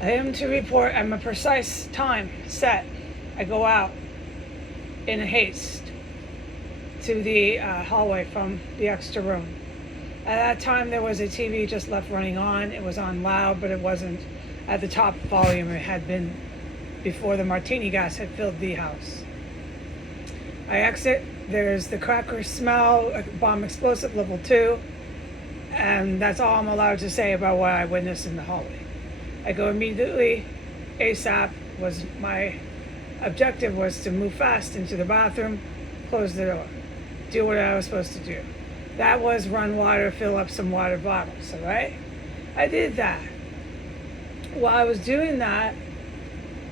I am to report at a precise time set. I go out in haste to the hallway from the extra room. At that time, there was a TV just left running on. It was on loud, but it wasn't at the top volume it had been before the martini gas had filled the house. I exit. There's the cracker smell, a bomb explosive level 2, and that's all I'm allowed to say about what I witnessed in the hallway. I go immediately, ASAP. My objective was to move fast into the bathroom, close the door, do what I was supposed to do. That was run water, fill up some water bottles, all right? I did that. While I was doing that,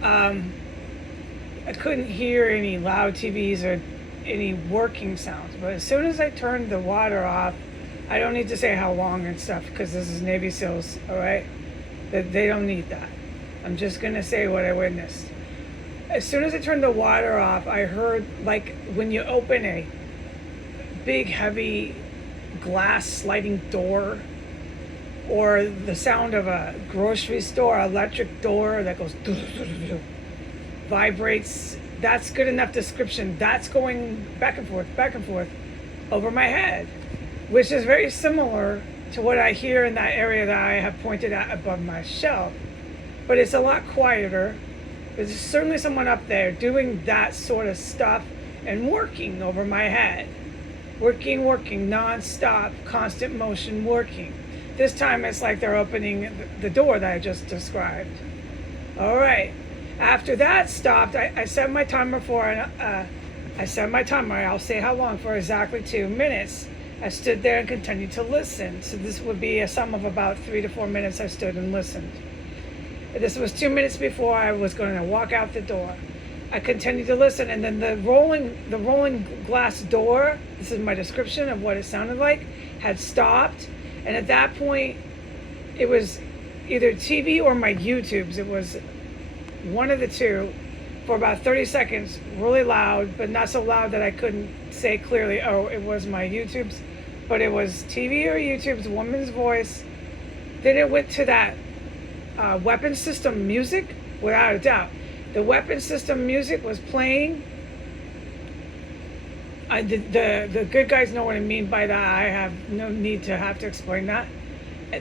I couldn't hear any loud TVs or any working sounds. But as soon as I turned the water off, I don't need to say how long and stuff because this is Navy SEALs, all right? That they don't need that. I'm just gonna say what I witnessed. As soon as I turned the water off, I heard like when you open a big heavy glass sliding door, or the sound of a grocery store electric door that goes vibrates. That's good enough description. That's going back and forth over my head, which is very similar to what I hear in that area that I have pointed at above my shelf, but it's a lot quieter. There's certainly someone up there doing that sort of stuff and working over my head. Working, non-stop, constant motion, working. This time it's like they're opening the door that I just described. All right. After that stopped, I set my timer I'll say how long, for exactly 2 minutes. I stood there and continued to listen. So this would be a sum of about 3 to 4 minutes I stood and listened. This was 2 minutes before I was going to walk out the door. I continued to listen, and then the rolling glass door, this is my description of what it sounded like, had stopped. And at that point, it was either TV or my YouTubes. It was one of the two for about 30 seconds, really loud, but not so loud that I couldn't say clearly, oh, it was my YouTubes. But it was TV or YouTube's woman's voice. Then it went to that weapon system music, without a doubt. The weapon system music was playing. The good guys know what I mean by that. I have no need to have to explain that.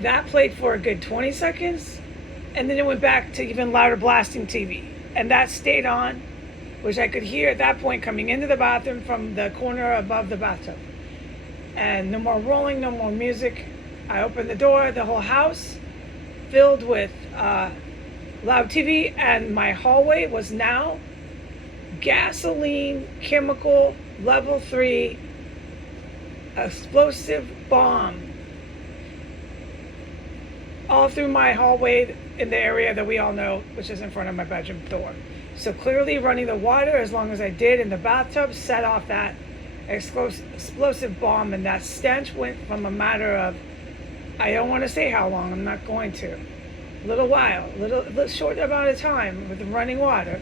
That played for a good 20 seconds, and then it went back to even louder blasting TV. And that stayed on, which I could hear at that point coming into the bathroom from the corner above the bathtub. And no more rolling, no more music. I opened the door, the whole house filled with loud TV, and my hallway was now gasoline, chemical, level 3, explosive bomb all through my hallway in the area that we all know, which is in front of my bedroom door. So clearly running the water as long as I did in the bathtub set off that explosive bomb, and that stench went from a matter of, I don't want to say how long, I'm not going to, little while, little short amount of time with the running water,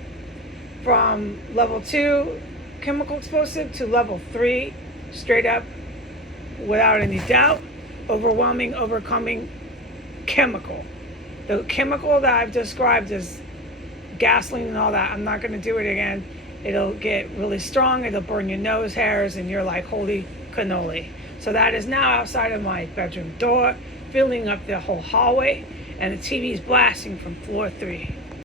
from level 2 chemical explosive to level 3 straight up, without any doubt, overcoming chemical. The chemical that I've described as gasoline and all that, I'm not going to do it again. It'll get really strong, it'll burn your nose hairs, and you're like, holy cannoli. So that is now outside of my bedroom door, filling up the whole hallway, and the TV's blasting from floor 3.